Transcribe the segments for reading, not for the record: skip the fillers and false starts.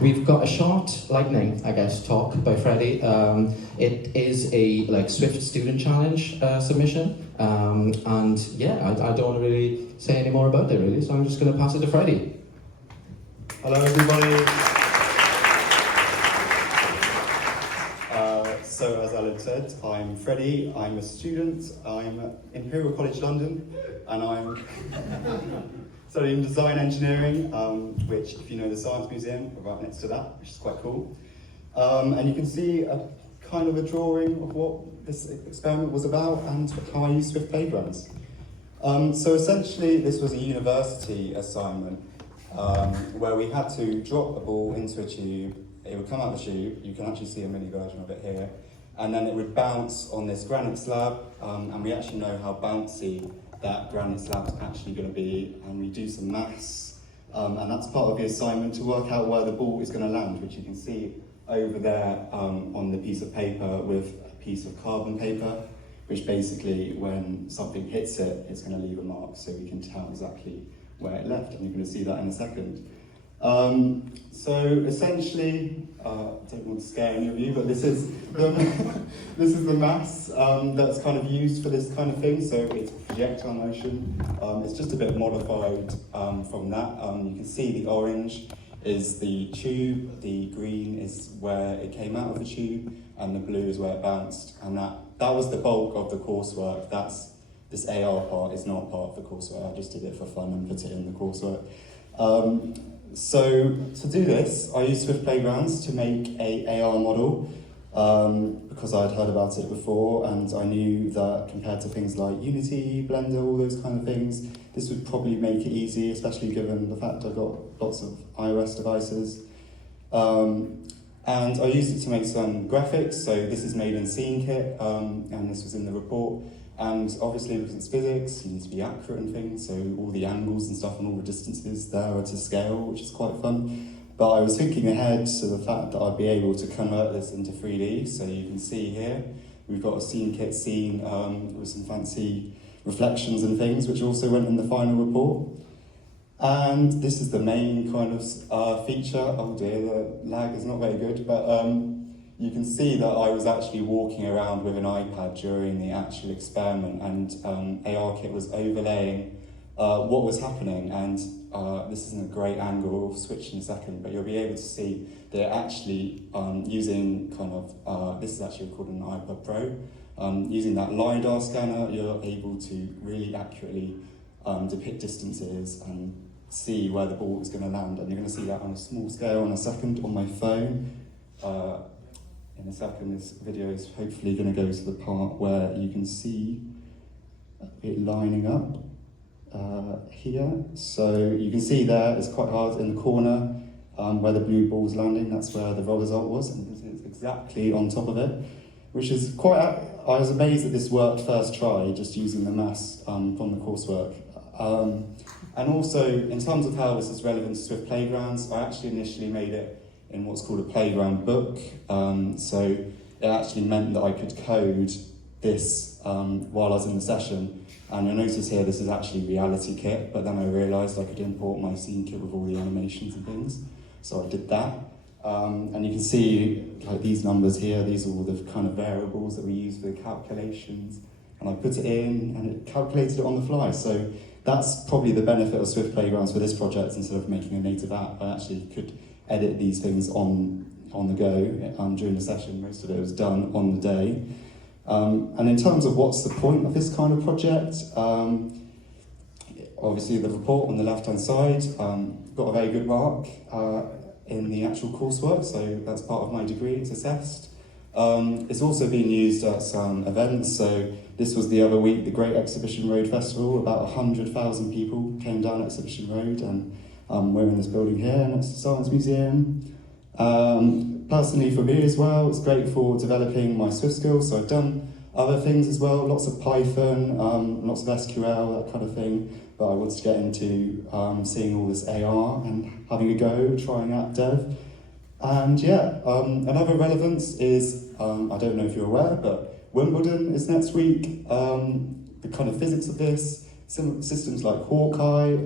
we've got a short lightning, I guess, talk by Freddie. It is a Swift student challenge submission, and yeah, I don't want to really say any more about it really, so I'm just going to pass it to Freddie. Hello everybody. So as Alan said, I'm Freddie, I'm a student, I'm at Imperial College London, and I'm studying design engineering, which, if you know the Science Museum, we're right next to that, which is quite cool. And you can see a kind of a drawing of what this experiment was about and how I use Swift playgrounds. So essentially, this was a university assignment where we had to drop a ball into a tube. It would come out the tube, you can actually see a mini version of it here, and then it would bounce on this granite slab, and we actually know how bouncy that granite slab is actually going to be, and we do some maths, and that's part of the assignment to work out where the ball is going to land, which you can see over there on the piece of paper with a piece of carbon paper, which basically when something hits it, it's going to leave a mark, so we can tell exactly where it left, and you're going to see that in a second. So essentially, I don't want to scare any of you, but this is the mass that's kind of used for this kind of thing. So it's projectile motion. It's just a bit modified from that. You can see the orange is the tube, the green is where it came out of the tube, and the blue is where it bounced. And that was the bulk of the coursework. This AR part is not part of the coursework. I just did it for fun and put it in the coursework. So to do this, I used Swift Playgrounds to make a AR model because I had heard about it before, and I knew that compared to things like Unity, Blender, all those kind of things, this would probably make it easy, especially given the fact I've got lots of iOS devices. And I used it to make some graphics, so this is made in SceneKit, and this was in the report. And obviously, because it's physics, you need to be accurate and things, so all the angles and stuff and all the distances there are to scale, which is quite fun. But I was thinking ahead to the fact that I'd be able to convert this into 3D, so you can see here, we've got a SceneKit scene with some fancy reflections and things, which also went in the final report. And this is the main kind of feature. Oh dear, the lag is not very good, but you can see that I was actually walking around with an iPad during the actual experiment, and ARKit was overlaying what was happening, and this isn't a great angle, I'll switch in a second, but you'll be able to see they're actually using kind of, this is actually called an iPad Pro, using that LiDAR scanner, you're able to really accurately depict distances and see where the ball is going to land, and you're going to see that on a small scale in a second on my phone. In a second, this video is hopefully going to go to the part where you can see it lining up here. So you can see there, it's quite hard in the corner where the blue ball's landing, that's where the result was, and you can see it's exactly on top of it, which is quite, I was amazed that this worked first try, just using the maths from the coursework. And also, in terms of how this is relevant to Swift Playgrounds, I actually initially made it in what's called a playground book. So it actually meant that I could code this while I was in the session. And you'll notice here, this is actually Reality Kit, but then I realized I could import my scene kit with all the animations and things. So I did that. And you can see like these numbers here, these are all the kind of variables that we use for the calculations. And I put it in and it calculated it on the fly. So that's probably the benefit of Swift Playgrounds for this project. Instead of making a native app, I actually could edit these things on the go during the session. Most of it was done on the day. And in terms of what's the point of this kind of project, obviously the report on the left-hand side got a very good mark in the actual coursework, so that's part of my degree, it's assessed. It's also been used at some events, so this was the other week, the Great Exhibition Road Festival. About 100,000 people came down Exhibition Road, and we're in this building here next to the Science Museum. Personally for me as well, it's great for developing my Swift skills, so I've done other things as well, lots of Python, lots of SQL, that kind of thing, but I wanted to get into seeing all this AR and having a go, trying out dev. And yeah, another relevance is, I don't know if you're aware, but Wimbledon is next week. The kind of physics of this, systems like Hawkeye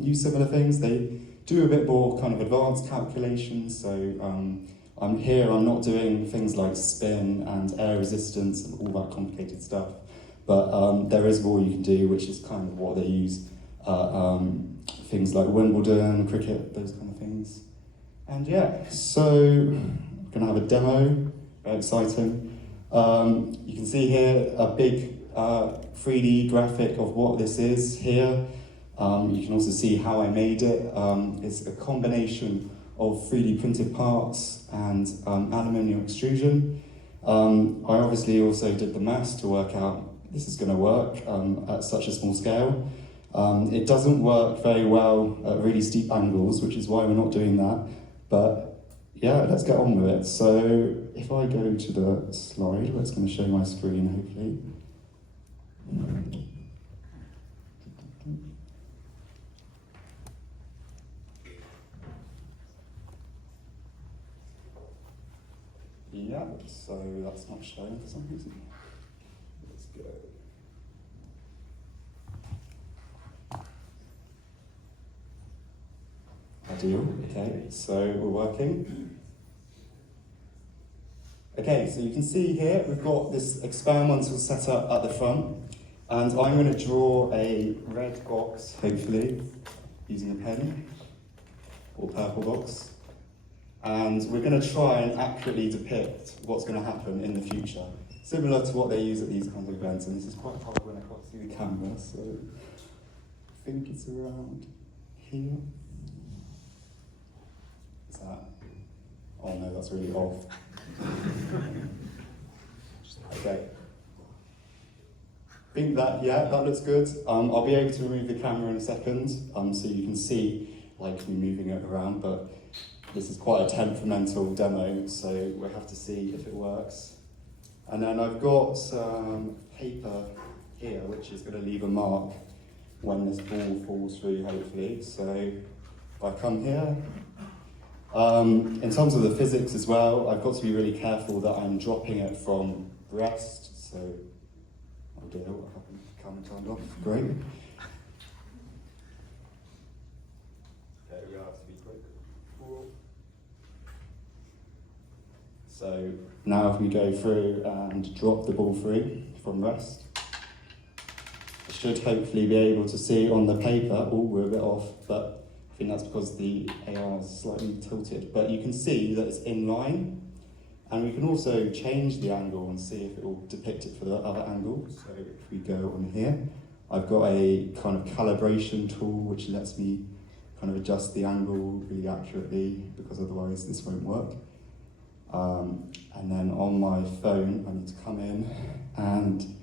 use similar things. They do a bit more kind of advanced calculations. So I'm here, I'm not doing things like spin and air resistance and all that complicated stuff. But there is more you can do, which is kind of what they use things like Wimbledon, cricket, those kind of things. And yeah, so I'm going to have a demo, very exciting. You can see here a big 3D graphic of what this is here. You can also see how I made it. It's a combination of 3D printed parts and aluminium extrusion. I obviously also did the maths to work out this is going to work at such a small scale. It doesn't work very well at really steep angles, which is why we're not doing that. But yeah, let's get on with it. So if I go to the slide where it's going to show my screen, hopefully. Yeah, so that's not showing for some reason. Let's go. Ideal, okay, so we're working. Okay, so you can see here we've got this experimental setup at the front, and I'm going to draw a red box, hopefully, using a pen, or purple box. And we're going to try and accurately depict what's going to happen in the future, similar to what they use at these kinds of events. And this is quite hard when I can't see the camera, so I think it's around here. Is that? Oh no, that's really off. Okay. I think that, yeah, that looks good. I'll be able to remove the camera in a second, so you can see like me moving it around, but this is quite a temperamental demo, so we'll have to see if it works. And then I've got some paper here, which is going to leave a mark when this ball falls through, hopefully. So if I come here, in terms of the physics as well, I've got to be really careful that I'm dropping it from rest. So, oh dear, what happened? Camera turned off. Great. Okay, we have to be quick. So now if we go through and drop the ball through from rest, I should hopefully be able to see on the paper, oh, we're a bit off, but I think that's because the AR is slightly tilted. But you can see that it's in line, and we can also change the angle and see if it will depict it for the other angle. So if we go on here, I've got a kind of calibration tool which lets me kind of adjust the angle really accurately, because otherwise this won't work. And then on my phone, I need to come in and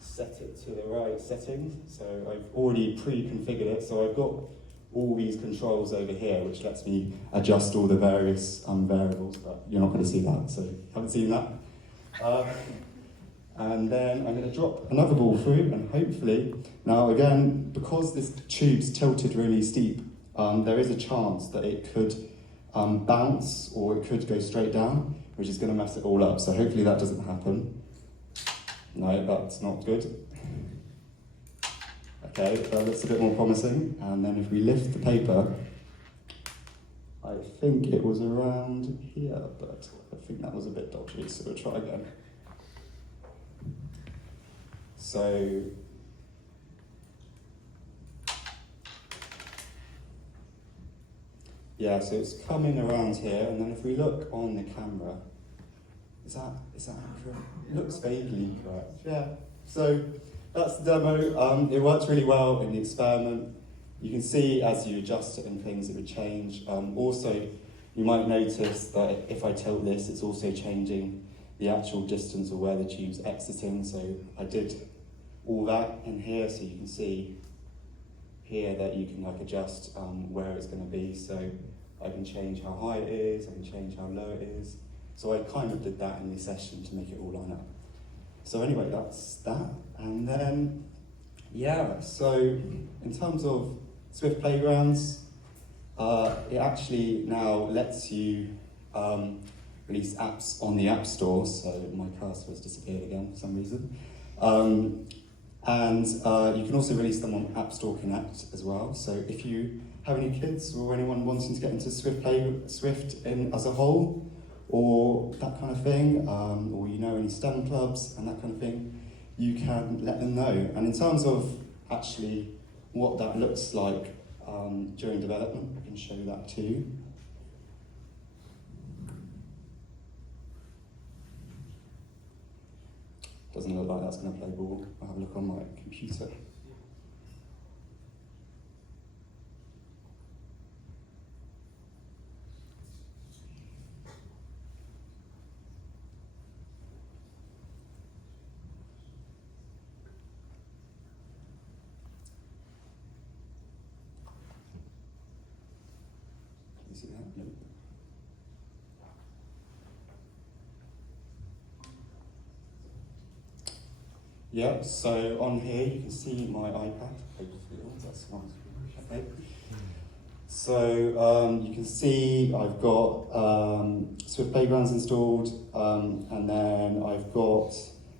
set it to the right settings. So I've already pre-configured it. So I've got all these controls over here, which lets me adjust all the various variables, but you're not going to see that, so haven't seen that. And then I'm going to drop another ball through, and hopefully, now again, because this tube's tilted really steep, there is a chance that it could bounce, or it could go straight down, which is going to mess it all up. So hopefully that doesn't happen. No, that's not good. Okay, that looks a bit more promising. And then if we lift the paper, I think it was around here, but I think that was a bit dodgy, so we'll try again. So, yeah, so it's coming around here, and then if we look on the camera, is that accurate? It looks vaguely correct. Yeah. So that's the demo. It works really well in the experiment. You can see as you adjust it and things, it would change. Also, you might notice that if I tilt this, it's also changing the actual distance of where the tube's exiting. So I did all that in here, so you can see here that you can like adjust where it's going to be. So I can change how high it is, I can change how low it is. So I kind of did that in this session to make it all line up. So anyway, that's that. And then, yeah, so in terms of Swift Playgrounds, it actually now lets you release apps on the App Store. So my cursor has disappeared again for some reason. And you can also release them on App Store Connect as well. So if you have any kids or anyone wanting to get into Swift as a whole, or that kind of thing, or you know any STEM clubs and that kind of thing, you can let them know. And in terms of actually what that looks like during development, I can show you that too. Doesn't look like that's going to play ball. I'll have a look on my computer. Can you see that? No. Yeah, so on here you can see my iPad. That's one. Okay. So you can see I've got Swift Playgrounds installed, and then I've got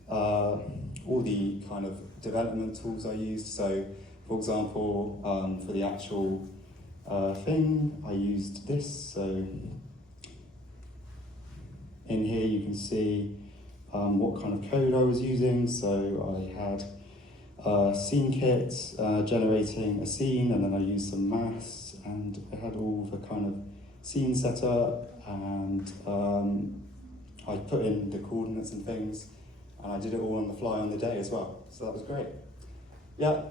all the kind of development tools I used. So, for example, for the actual thing, I used this. So in here you can see what kind of code I was using. So I had a scene kit generating a scene, and then I used some maths, and I had all the kind of scene set up, and I put in the coordinates and things, and I did it all on the fly on the day as well. So that was great. Yeah,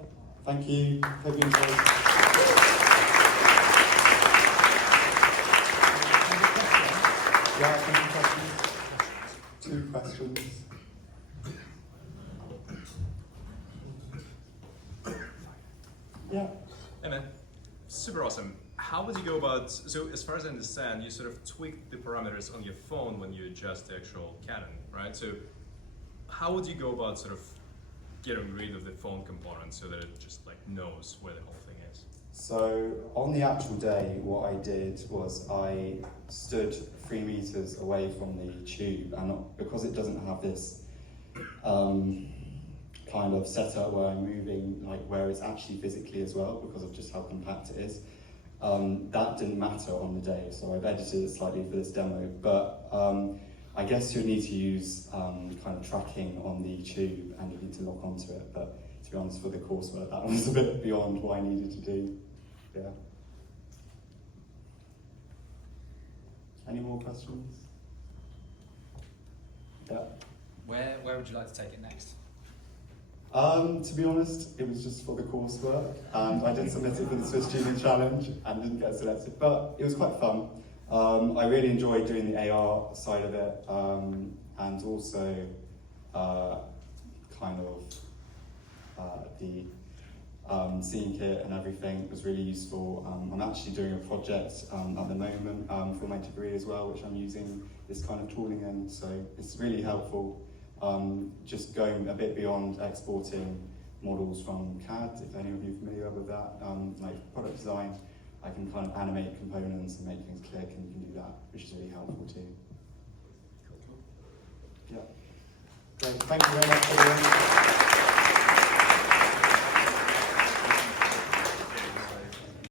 thank you. Hope you enjoyed. Yeah, any questions? 2 questions. Yeah. Hey man, super awesome. How would you go about, so as far as I understand, you sort of tweak the parameters on your phone when you adjust the actual Canon, right? So how would you go about sort of getting rid of the phone component so that it just like knows where the whole thing is? So on the actual day, what I did was I stood 3 meters away from the tube, and because it doesn't have this kind of setup where I'm moving, like where it's actually physically as well, because of just how compact it is, that didn't matter on the day. So I've edited it slightly for this demo, but I guess you'll need to use kind of tracking on the tube, and you need to lock onto it. But to be honest, for the coursework, that was a bit beyond what I needed to do. Yeah. Any more questions? Yeah. Where would you like to take it next? To be honest, it was just for the coursework, and I did submit it for the Swiss Student Challenge and didn't get selected, but it was quite fun. I really enjoyed doing the AR side of it, and also kind of the scene kit and everything was really useful. I'm actually doing a project at the moment for my degree as well, which I'm using this kind of tooling in, so it's really helpful. Just going a bit beyond exporting models from CAD, if any of you are familiar with that, like product design, I can kind of animate components and make things click, and you can do that, which is really helpful too. Cool. Yeah. Great, thank you very much everyone.